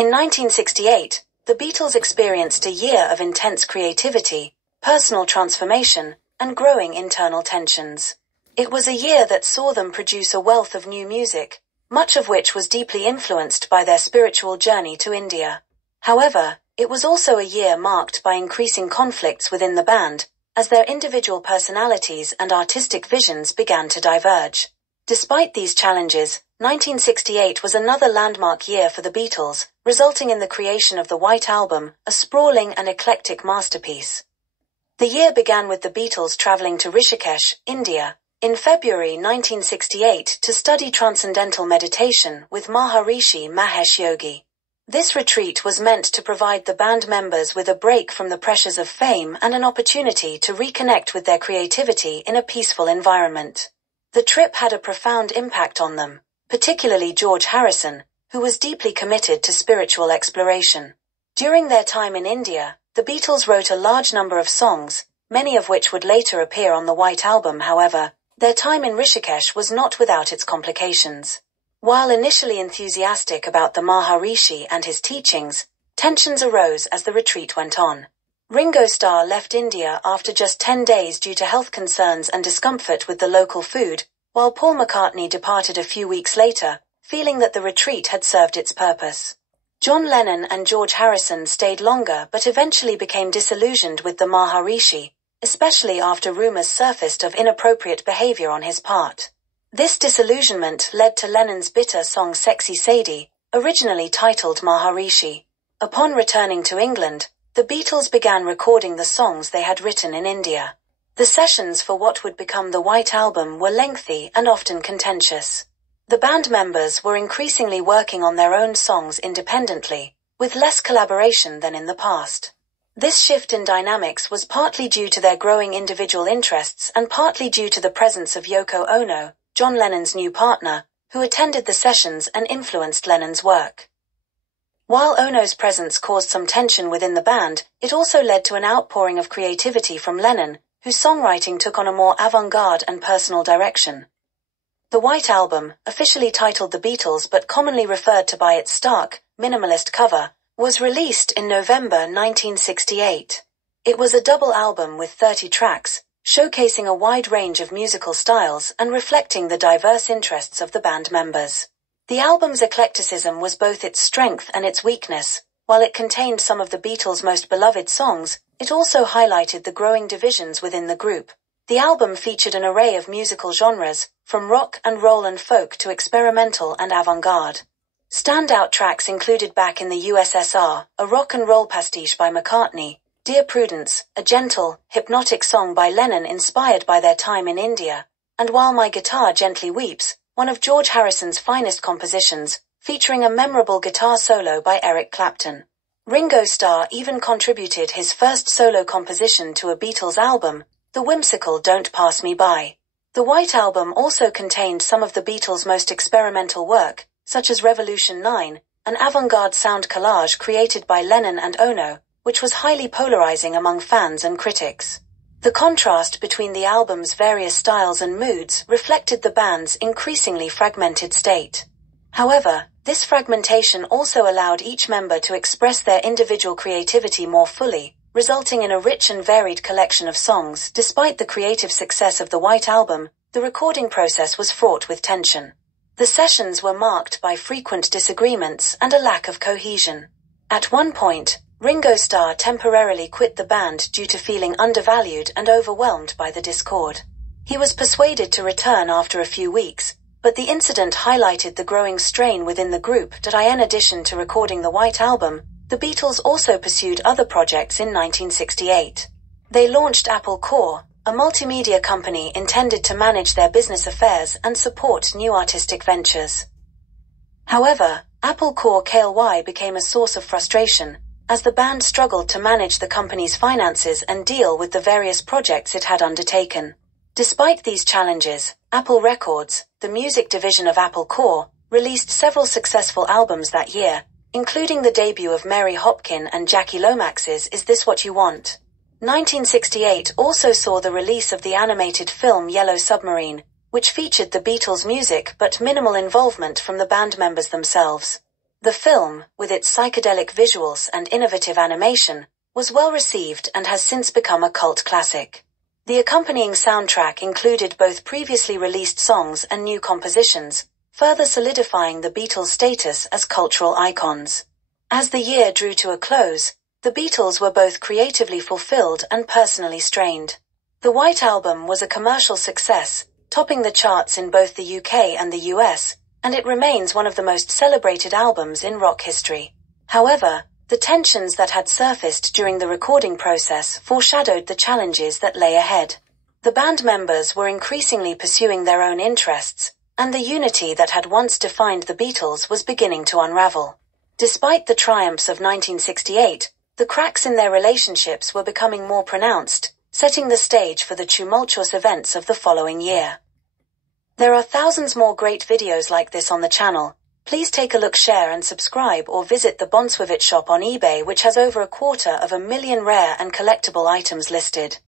In 1968, the Beatles experienced a year of intense creativity, personal transformation, and growing internal tensions. It was a year that saw them produce a wealth of new music, much of which was deeply influenced by their spiritual journey to India. However, it was also a year marked by increasing conflicts within the band, as their individual personalities and artistic visions began to diverge. Despite these challenges, 1968 was another landmark year for the Beatles, resulting in the creation of the White Album, a sprawling and eclectic masterpiece. The year began with the Beatles traveling to Rishikesh, India, in February 1968 to study transcendental meditation with Maharishi Mahesh Yogi. This retreat was meant to provide the band members with a break from the pressures of fame and an opportunity to reconnect with their creativity in a peaceful environment. The trip had a profound impact on them, particularly George Harrison, who was deeply committed to spiritual exploration. During their time in India, the Beatles wrote a large number of songs, many of which would later appear on the White Album. However, their time in Rishikesh was not without its complications. While initially enthusiastic about the Maharishi and his teachings, tensions arose as the retreat went on. Ringo Starr left India after just 10 days due to health concerns and discomfort with the local food, while Paul McCartney departed a few weeks later, feeling that the retreat had served its purpose. John Lennon and George Harrison stayed longer but eventually became disillusioned with the Maharishi, especially after rumors surfaced of inappropriate behavior on his part. This disillusionment led to Lennon's bitter song Sexy Sadie, originally titled Maharishi. Upon returning to England, the Beatles began recording the songs they had written in India. The sessions for what would become the White Album were lengthy and often contentious. The band members were increasingly working on their own songs independently, with less collaboration than in the past. This shift in dynamics was partly due to their growing individual interests and partly due to the presence of Yoko Ono, John Lennon's new partner, who attended the sessions and influenced Lennon's work. While Ono's presence caused some tension within the band, it also led to an outpouring of creativity from Lennon, whose songwriting took on a more avant-garde and personal direction. The White Album, officially titled The Beatles but commonly referred to by its stark, minimalist cover, was released in November 1968. It was a double album with 30 tracks, showcasing a wide range of musical styles and reflecting the diverse interests of the band members. The album's eclecticism was both its strength and its weakness. While it contained some of the Beatles' most beloved songs, it also highlighted the growing divisions within the group. The album featured an array of musical genres, from rock and roll and folk to experimental and avant-garde. Standout tracks included Back in the USSR, a rock and roll pastiche by McCartney, Dear Prudence, a gentle, hypnotic song by Lennon inspired by their time in India, and While My Guitar Gently Weeps, one of George Harrison's finest compositions, featuring a memorable guitar solo by Eric Clapton. Ringo Starr even contributed his first solo composition to a Beatles album, the whimsical Don't Pass Me By. The White Album also contained some of the Beatles' most experimental work, such as Revolution 9, an avant-garde sound collage created by Lennon and Ono, which was highly polarizing among fans and critics. The contrast between the album's various styles and moods reflected the band's increasingly fragmented state. However, this fragmentation also allowed each member to express their individual creativity more fully, resulting in a rich and varied collection of songs. Despite the creative success of the White Album, the recording process was fraught with tension. The sessions were marked by frequent disagreements and a lack of cohesion. At one point, Ringo Starr temporarily quit the band due to feeling undervalued and overwhelmed by the discord. He was persuaded to return after a few weeks, but the incident highlighted the growing strain within the group. In addition to recording the White Album, the Beatles also pursued other projects in 1968. They launched Apple Corps, a multimedia company intended to manage their business affairs and support new artistic ventures. However, Apple Corps KLY became a source of frustration, as the band struggled to manage the company's finances and deal with the various projects it had undertaken. Despite these challenges, Apple Records, the music division of Apple Corps, released several successful albums that year, including the debut of Mary Hopkin and Jackie Lomax's Is This What You Want? 1968 also saw the release of the animated film Yellow Submarine, which featured the Beatles' music but minimal involvement from the band members themselves. The film, with its psychedelic visuals and innovative animation, was well received and has since become a cult classic. The accompanying soundtrack included both previously released songs and new compositions, further solidifying the Beatles' status as cultural icons. As the year drew to a close, the Beatles were both creatively fulfilled and personally strained. The White Album was a commercial success, topping the charts in both the UK and the US, and it remains one of the most celebrated albums in rock history. However, the tensions that had surfaced during the recording process foreshadowed the challenges that lay ahead. The band members were increasingly pursuing their own interests, and the unity that had once defined the Beatles was beginning to unravel. Despite the triumphs of 1968, the cracks in their relationships were becoming more pronounced, setting the stage for the tumultuous events of the following year. There are thousands more great videos like this on the channel. Please take a look, share and subscribe, or visit the Bonswivit shop on eBay, which has over 250,000 rare and collectible items listed.